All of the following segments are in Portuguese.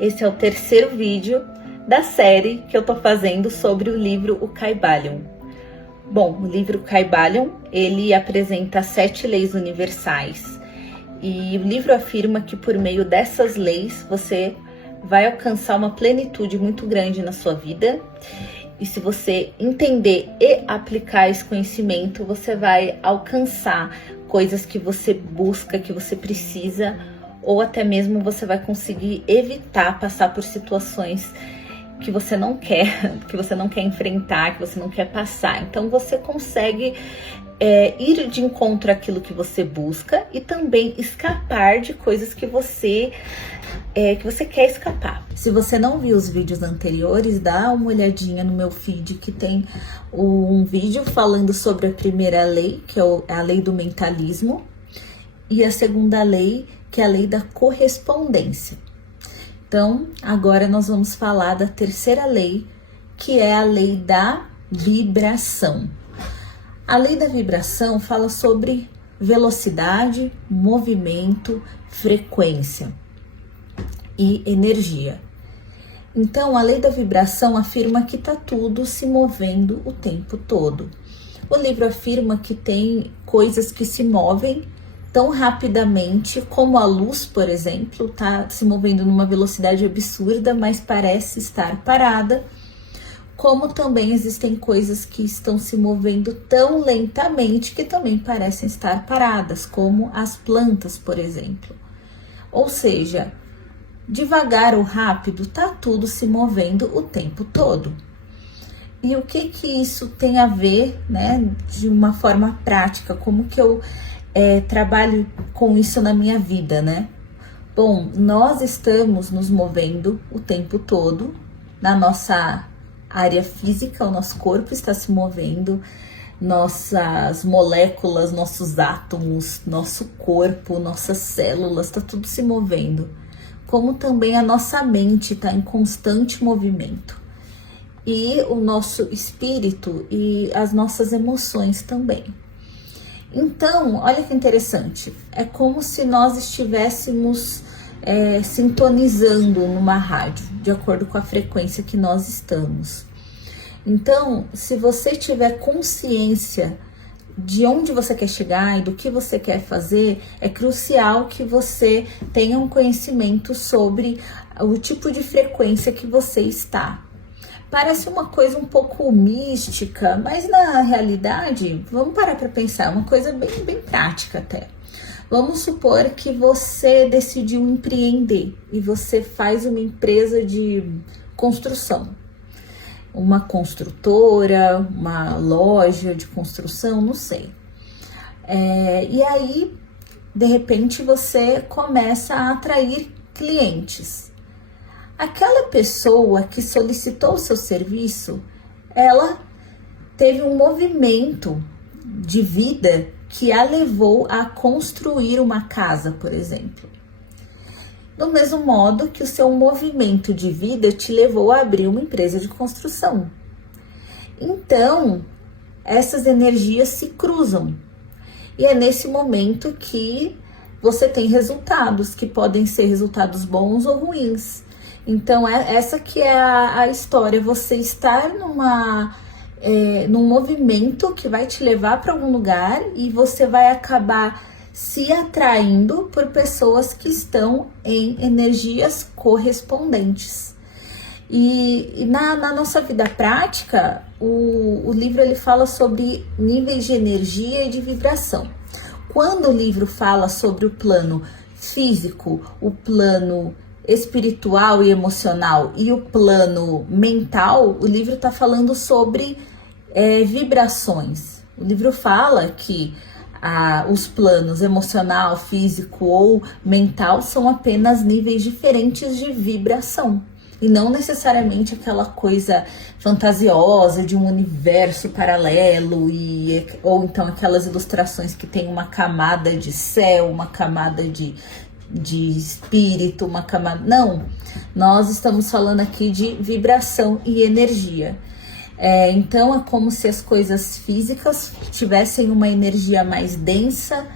Esse é o terceiro vídeo da série que eu tô fazendo sobre o livro O Kybalion. Bom, o livro Kybalion, ele apresenta 7 leis universais e o livro afirma que por meio dessas leis você vai alcançar uma plenitude muito grande na sua vida. E se você entender e aplicar esse conhecimento, você vai alcançar coisas que você busca, que você precisa, ou até mesmo você vai conseguir evitar passar por situações que você não quer enfrentar, que você não quer passar. Então você consegue ir de encontro àquilo que você busca e também escapar de coisas que você quer escapar. Se você não viu os vídeos anteriores, dá uma olhadinha no meu feed que tem um vídeo falando sobre a primeira lei, que é a lei do mentalismo, e a segunda lei, que é a lei da correspondência. Então, agora nós vamos falar da terceira lei, que é a lei da vibração. A lei da vibração fala sobre velocidade, movimento, frequência e energia. Então, a lei da vibração afirma que está tudo se movendo o tempo todo. O livro afirma que tem coisas que se movem tão rapidamente como a luz, por exemplo, está se movendo numa velocidade absurda, mas parece estar parada, como também existem coisas que estão se movendo tão lentamente que também parecem estar paradas, como as plantas, por exemplo. Ou seja, devagar ou rápido, tá tudo se movendo o tempo todo. E o que isso tem a ver, né, de uma forma prática, como que eu trabalho com isso na minha vida, né? Bom, nós estamos nos movendo o tempo todo na nossa área física, o nosso corpo está se movendo, nossas moléculas, nossos átomos, nosso corpo, nossas células, está tudo se movendo. Como também a nossa mente está em constante movimento. E o nosso espírito e as nossas emoções também. Então, olha que interessante, é como se nós estivéssemos sintonizando numa rádio, de acordo com a frequência que nós estamos. Então, se você tiver consciência de onde você quer chegar e do que você quer fazer, é crucial que você tenha um conhecimento sobre o tipo de frequência que você está. Parece uma coisa um pouco mística, mas na realidade, vamos parar para pensar, é uma coisa bem prática até. Vamos supor que você decidiu empreender e você faz uma empresa de construção. Uma construtora, uma loja de construção, não sei. E aí, de repente, você começa a atrair clientes. Aquela pessoa que solicitou o seu serviço, ela teve um movimento de vida que a levou a construir uma casa, por exemplo. Do mesmo modo que o seu movimento de vida te levou a abrir uma empresa de construção. Então, essas energias se cruzam. E é nesse momento que você tem resultados, que podem ser resultados bons ou ruins. Então, essa que é a história, você estar num movimento que vai te levar para algum lugar e você vai acabar se atraindo por pessoas que estão em energias correspondentes. E na nossa vida prática, o livro ele fala sobre níveis de energia e de vibração. Quando o livro fala sobre o plano físico, o plano espiritual e emocional e o plano mental, o livro está falando sobre vibrações. O livro fala que os planos emocional, físico ou mental são apenas níveis diferentes de vibração e não necessariamente aquela coisa fantasiosa de um universo paralelo ou então aquelas ilustrações que tem uma camada de céu, uma camada de espírito, uma camada... Não, nós estamos falando aqui de vibração e energia. Então é como se as coisas físicas tivessem uma energia mais densa,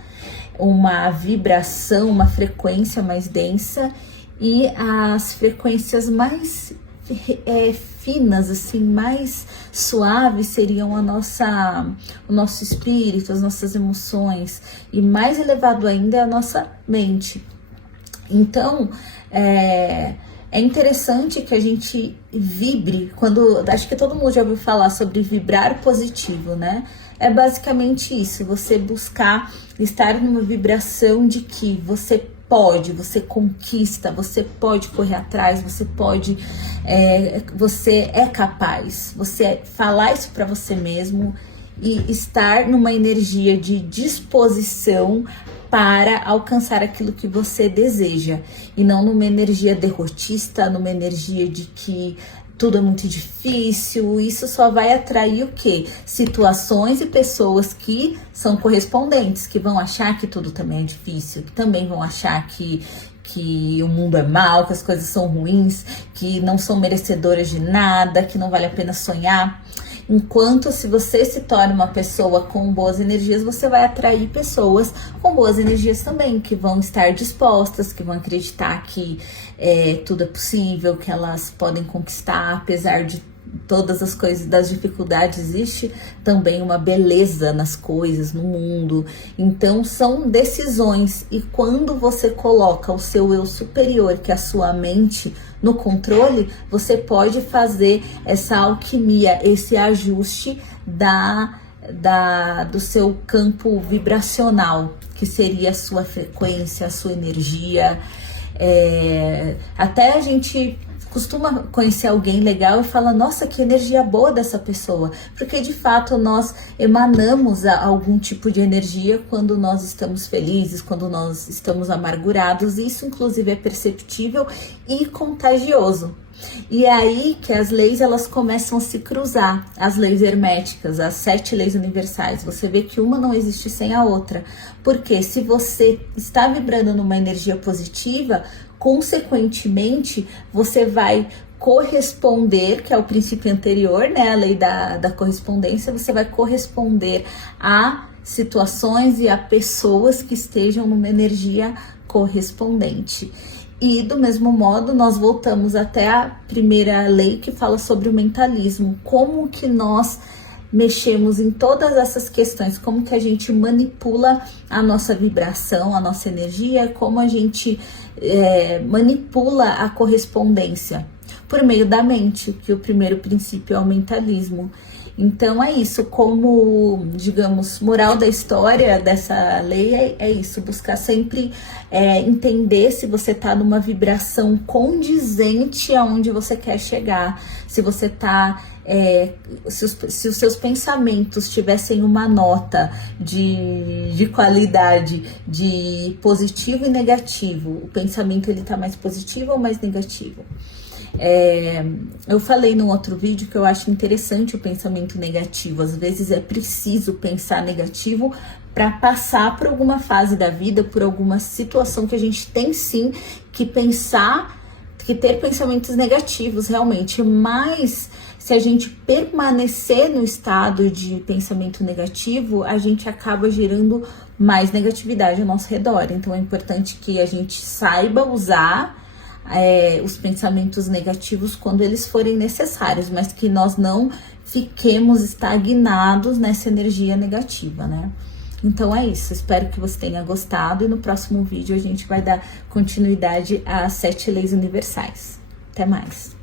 uma vibração, uma frequência mais densa, e as frequências mais finas, assim, mais suaves seriam o nosso espírito, as nossas emoções, e mais elevado ainda é a nossa mente. Então, é interessante que a gente vibre, acho que todo mundo já ouviu falar sobre vibrar positivo, né? É basicamente isso, você buscar estar numa vibração de que você pode, você conquista, você pode correr atrás, você pode, você é capaz, você falar isso para você mesmo e estar numa energia de disposição para alcançar aquilo que você deseja, e não numa energia derrotista, numa energia de que tudo é muito difícil. Isso só vai atrair o quê? Situações e pessoas que são correspondentes, que vão achar que tudo também é difícil, que também vão achar que o mundo é mau, que as coisas são ruins, que não são merecedoras de nada, que não vale a pena sonhar. Enquanto se você se torna uma pessoa com boas energias, você vai atrair pessoas com boas energias também, que vão estar dispostas, que vão acreditar que tudo é possível, que elas podem conquistar, apesar de todas as coisas, das dificuldades, existe também uma beleza nas coisas, no mundo. Então são decisões, e quando você coloca o seu eu superior, que é a sua mente, no controle, você pode fazer essa alquimia, esse ajuste do seu campo vibracional, que seria a sua frequência, a sua energia. Até a gente costuma conhecer alguém legal e fala, nossa, que energia boa dessa pessoa, porque de fato nós emanamos algum tipo de energia quando nós estamos felizes, quando nós estamos amargurados, e isso inclusive é perceptível e contagioso. E é aí que as leis, elas começam a se cruzar, as leis herméticas, as 7 leis universais. Você vê que uma não existe sem a outra, porque se você está vibrando numa energia positiva, consequentemente, você vai corresponder, que é o princípio anterior, né, a lei da correspondência, você vai corresponder a situações e a pessoas que estejam numa energia correspondente. E do mesmo modo, nós voltamos até a primeira lei, que fala sobre o mentalismo, como que nós mexemos em todas essas questões, como que a gente manipula a nossa vibração, a nossa energia, como a gente manipula a correspondência por meio da mente, que o primeiro princípio é o mentalismo. Então é isso, como, digamos, moral da história dessa lei é isso, buscar sempre entender se você está numa vibração condizente aonde você quer chegar, se você está, se os seus pensamentos tivessem uma nota de qualidade, de positivo e negativo, o pensamento ele está mais positivo ou mais negativo? Eu falei num outro vídeo que eu acho interessante o pensamento negativo. Às vezes é preciso pensar negativo para passar por alguma fase da vida, por alguma situação que a gente tem sim que pensar, que ter pensamentos negativos realmente. Mas se a gente permanecer no estado de pensamento negativo, a gente acaba gerando mais negatividade ao nosso redor. Então é importante que a gente saiba usar os pensamentos negativos quando eles forem necessários, mas que nós não fiquemos estagnados nessa energia negativa, né? Então é isso, espero que você tenha gostado, e no próximo vídeo a gente vai dar continuidade às 7 leis universais. Até mais!